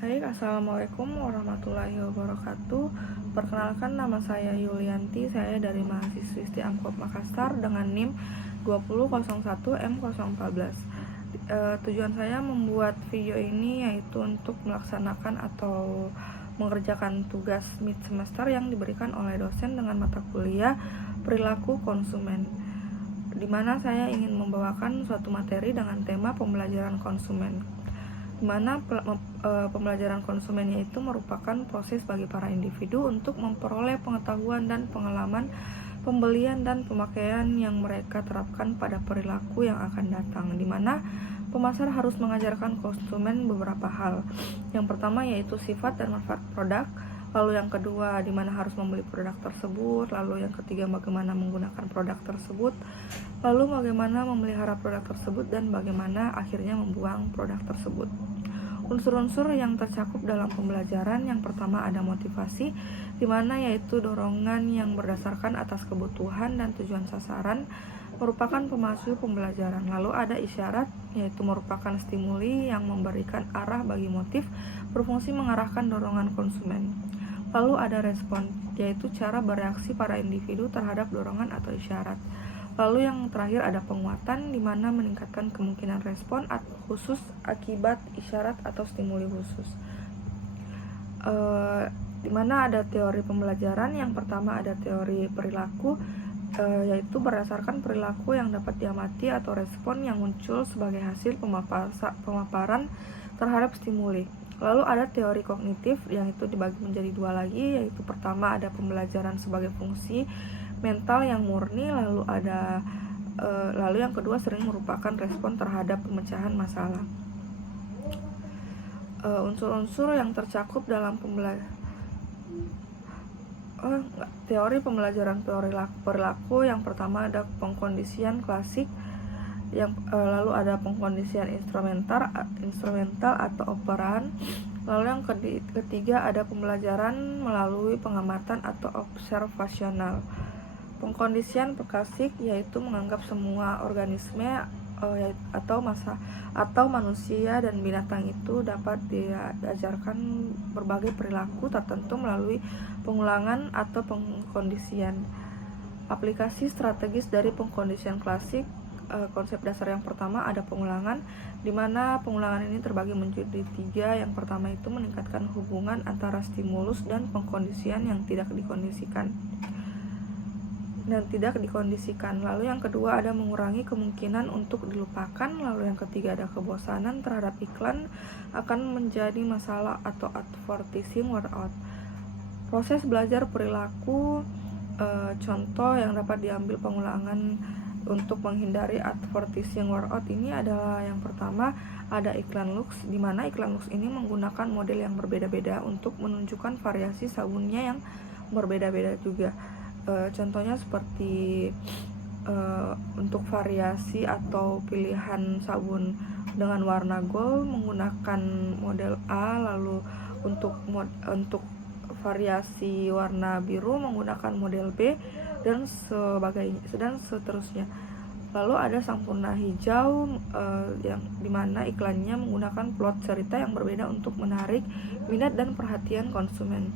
Baik, Assalamualaikum warahmatullahi wabarakatuh. Perkenalkan, nama saya Yulianti, saya dari mahasiswi STI Amkop Makassar dengan NIM 2001M014. Tujuan saya membuat video ini yaitu untuk melaksanakan atau mengerjakan tugas mid semester yang diberikan oleh dosen dengan mata kuliah perilaku konsumen, di mana saya ingin membawakan suatu materi dengan tema pembelajaran konsumen, di mana pembelajaran konsumennya itu merupakan proses bagi para individu untuk memperoleh pengetahuan dan pengalaman pembelian dan pemakaian yang mereka terapkan pada perilaku yang akan datang, di mana pemasar harus mengajarkan konsumen beberapa hal. Yang pertama yaitu sifat dan manfaat produk, lalu yang kedua di mana harus membeli produk tersebut, lalu yang ketiga bagaimana menggunakan produk tersebut, lalu bagaimana memelihara produk tersebut, dan bagaimana akhirnya membuang produk tersebut. Unsur-unsur yang tercakup dalam pembelajaran yang pertama ada motivasi, di mana yaitu dorongan yang berdasarkan atas kebutuhan dan tujuan sasaran, merupakan pemasu pembelajaran. Lalu ada isyarat, yaitu merupakan stimuli yang memberikan arah bagi motif, berfungsi mengarahkan dorongan konsumen. Lalu ada respon, yaitu cara bereaksi para individu terhadap dorongan atau isyarat. Lalu yang terakhir ada penguatan, di mana meningkatkan kemungkinan respon khusus akibat isyarat atau stimuli khusus. Di mana ada teori pembelajaran. Yang pertama ada teori perilaku, yaitu berdasarkan perilaku yang dapat diamati atau respon yang muncul sebagai hasil pemaparan terhadap stimuli. Lalu ada teori kognitif, yang itu dibagi menjadi dua lagi, yaitu pertama ada pembelajaran sebagai fungsi mental yang murni, lalu yang kedua sering merupakan respon terhadap pemecahan masalah. Unsur-unsur yang tercakup dalam teori pembelajaran perilaku, yang pertama ada pengkondisian klasik, lalu ada pengkondisian instrumental atau operan, lalu yang ketiga ada pembelajaran melalui pengamatan atau observasional. Pengkondisian klasik yaitu menganggap semua organisme atau manusia dan binatang itu dapat diajarkan berbagai perilaku tertentu melalui pengulangan atau pengkondisian. Aplikasi strategis dari pengkondisian klasik, konsep dasar yang pertama ada pengulangan, di mana pengulangan ini terbagi menjadi tiga. Yang pertama itu meningkatkan hubungan antara stimulus dan pengkondisian yang tidak dikondisikan. Lalu yang kedua ada mengurangi kemungkinan untuk dilupakan. Lalu yang ketiga ada kebosanan terhadap iklan akan menjadi masalah atau advertising workout. Proses belajar perilaku, contoh yang dapat diambil pengulangan untuk menghindari advertising workout ini adalah yang pertama ada iklan Lux, di mana iklan Lux ini menggunakan model yang berbeda-beda untuk menunjukkan variasi sabunnya yang berbeda-beda juga. Contohnya seperti untuk variasi atau pilihan sabun dengan warna gold menggunakan model A, lalu untuk variasi warna biru menggunakan model B, dan sebagainya dan seterusnya. Lalu ada sampurna hijau, yang dimana iklannya menggunakan plot cerita yang berbeda untuk menarik minat dan perhatian konsumen.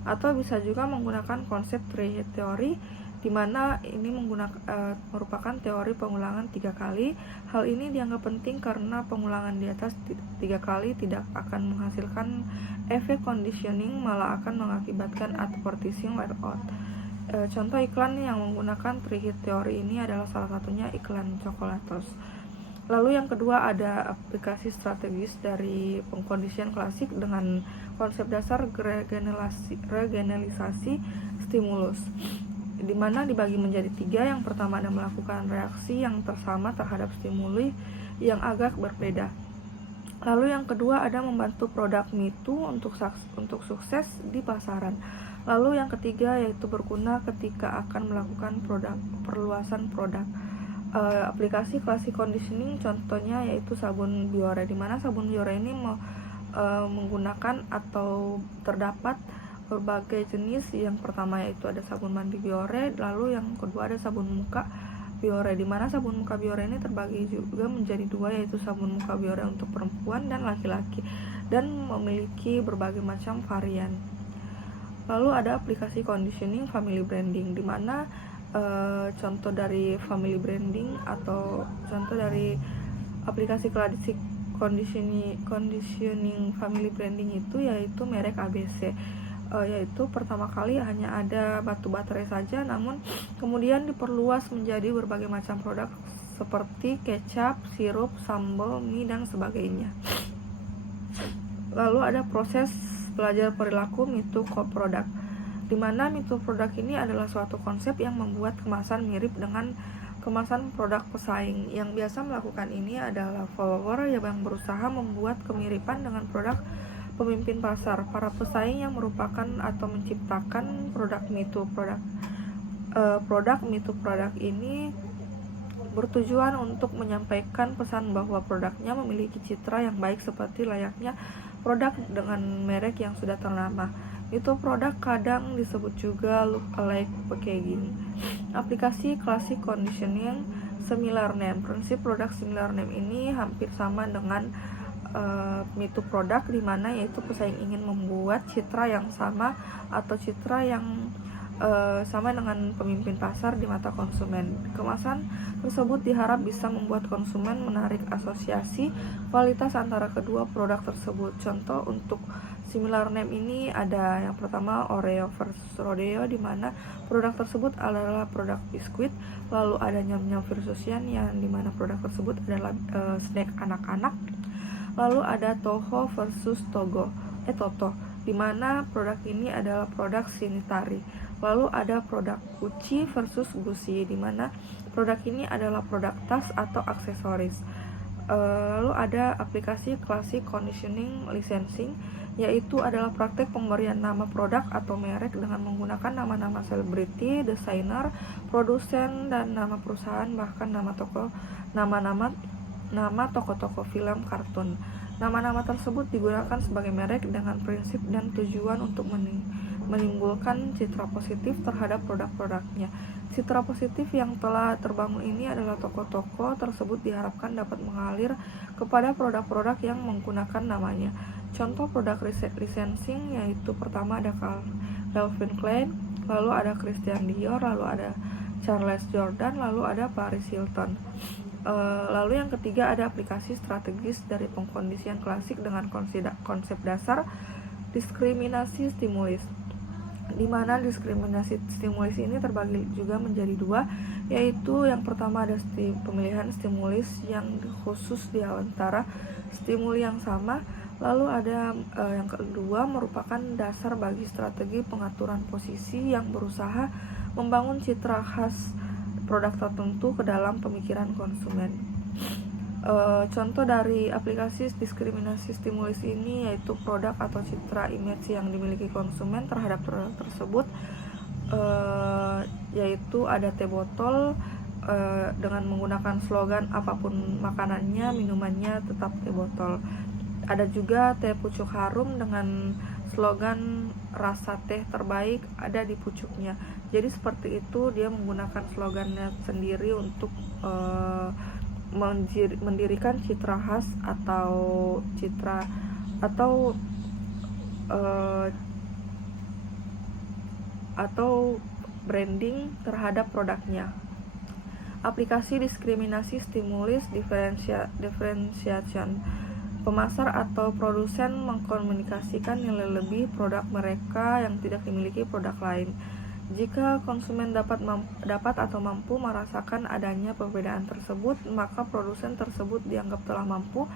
Atau bisa juga menggunakan konsep teori, di mana ini merupakan teori pengulangan 3 kali. Hal ini dianggap penting karena pengulangan di atas 3 kali tidak akan menghasilkan efek conditioning, malah akan mengakibatkan advertising workout. Contoh iklan yang menggunakan teori ini adalah salah satunya iklan Coklatos. Lalu yang kedua ada aplikasi strategis dari pengkondisian klasik dengan konsep dasar regeneralisasi stimulus, di mana dibagi menjadi 3. Yang pertama ada melakukan reaksi yang sama terhadap stimuli yang agak berbeda. Lalu yang kedua ada membantu produk MeToo untuk sukses di pasaran. Lalu yang ketiga yaitu berguna ketika akan melakukan perluasan produk. Aplikasi klasik conditioning contohnya yaitu sabun Biore, di mana sabun Biore ini menggunakan atau terdapat berbagai jenis. Yang pertama yaitu ada sabun mandi Biore, lalu yang kedua ada sabun muka Biore, di mana sabun muka Biore ini terbagi juga menjadi dua, yaitu sabun muka Biore untuk perempuan dan laki-laki, dan memiliki berbagai macam varian. Lalu ada aplikasi conditioning family branding, di mana contoh dari family branding atau contoh dari aplikasi klasik conditioning family branding itu yaitu merek ABC, yaitu pertama kali hanya ada batu baterai saja, namun kemudian diperluas menjadi berbagai macam produk seperti kecap, sirup, sambal, mie, dan sebagainya. Lalu ada proses belajar perilaku MeToo produk, di mana MeToo produk ini adalah suatu konsep yang membuat kemasan mirip dengan kemasan produk pesaing. Yang biasa melakukan ini adalah follower yang berusaha membuat kemiripan dengan produk pemimpin pasar, para pesaing yang merupakan atau menciptakan produk MeToo produk. Produk MeToo produk ini bertujuan untuk menyampaikan pesan bahwa produknya memiliki citra yang baik seperti layaknya produk dengan merek yang sudah ternama. Itu produk kadang disebut juga look-alike packaging. Aplikasi klasik conditioning similar name. Prinsip produk similar name ini hampir sama dengan MeToo produk, di mana yaitu pesaing ingin membuat citra yang sama atau citra yang sama dengan pemimpin pasar di mata konsumen. Kemasan tersebut diharap bisa membuat konsumen menarik asosiasi kualitas antara kedua produk tersebut. Contoh untuk similar name ini ada yang pertama Oreo versus Rodeo, di mana produk tersebut adalah produk biskuit. Lalu ada Nyam Nyam versus Yan, yang di mana produk tersebut adalah snack anak-anak. Lalu ada Toho versus Toto, di mana produk ini adalah produk Shinitari. Lalu ada produk Gucci versus Gucci, di mana produk ini adalah produk tas atau aksesoris. Lalu ada aplikasi klasik conditioning licensing, yaitu adalah praktek pemberian nama produk atau merek dengan menggunakan nama-nama selebriti, desainer, produsen, dan nama perusahaan, bahkan nama toko-toko film kartun. Nama-nama tersebut digunakan sebagai merek dengan prinsip dan tujuan untuk menimbulkan citra positif terhadap produk-produknya. Citra positif yang telah terbangun ini adalah toko-toko tersebut diharapkan dapat mengalir kepada produk-produk yang menggunakan namanya. Contoh produk licensing yaitu pertama ada Calvin Klein, lalu ada Christian Dior, lalu ada Charles Jordan, lalu ada Paris Hilton. Lalu yang ketiga ada aplikasi strategis dari pengkondisian klasik dengan konsep dasar diskriminasi stimulus, di mana diskriminasi stimulus ini terbagi juga menjadi dua, yaitu yang pertama ada pemilihan stimulus yang khusus di antara stimuli yang sama. Lalu ada yang kedua merupakan dasar bagi strategi pengaturan posisi yang berusaha membangun citra khas produk tertentu ke dalam pemikiran konsumen. Contoh dari aplikasi diskriminasi stimulus ini yaitu produk atau citra image yang dimiliki konsumen terhadap produk tersebut, yaitu ada teh botol dengan menggunakan slogan apapun makanannya, minumannya tetap teh botol. Ada juga teh pucuk harum dengan slogan rasa teh terbaik ada di pucuknya. Jadi seperti itu, dia menggunakan slogannya sendiri untuk mendirikan citra khas atau atau branding terhadap produknya. Aplikasi diskriminasi stimulus differentiation. Pemasar atau produsen mengkomunikasikan nilai lebih produk mereka yang tidak dimiliki produk lain. Jika konsumen dapat atau mampu merasakan adanya perbedaan tersebut, maka produsen tersebut dianggap telah mampu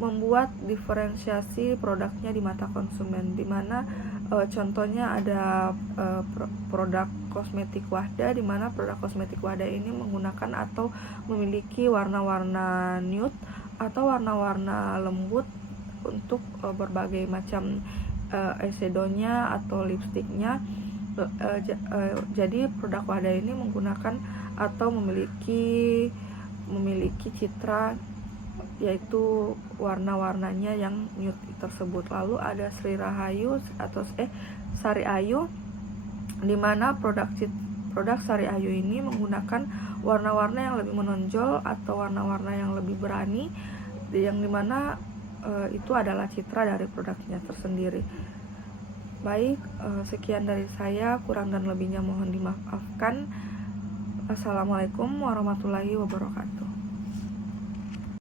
membuat diferensiasi produknya di mata konsumen, di mana contohnya ada produk kosmetik Wahda, di mana produk kosmetik Wahda ini menggunakan atau memiliki warna-warna nude atau warna-warna lembut untuk berbagai macam eyeshadow-nya atau lipstiknya. Jadi produk Wahda ini menggunakan atau memiliki citra yaitu warna-warnanya yang nude tersebut. Lalu ada Sri Rahayu atau Sari Ayu, di mana produk Sari Ayu ini menggunakan warna-warna yang lebih menonjol atau warna-warna yang lebih berani, yang dimana itu adalah citra dari produknya tersendiri. Baik, sekian dari saya, kurang dan lebihnya mohon dimaafkan. Assalamualaikum warahmatullahi wabarakatuh.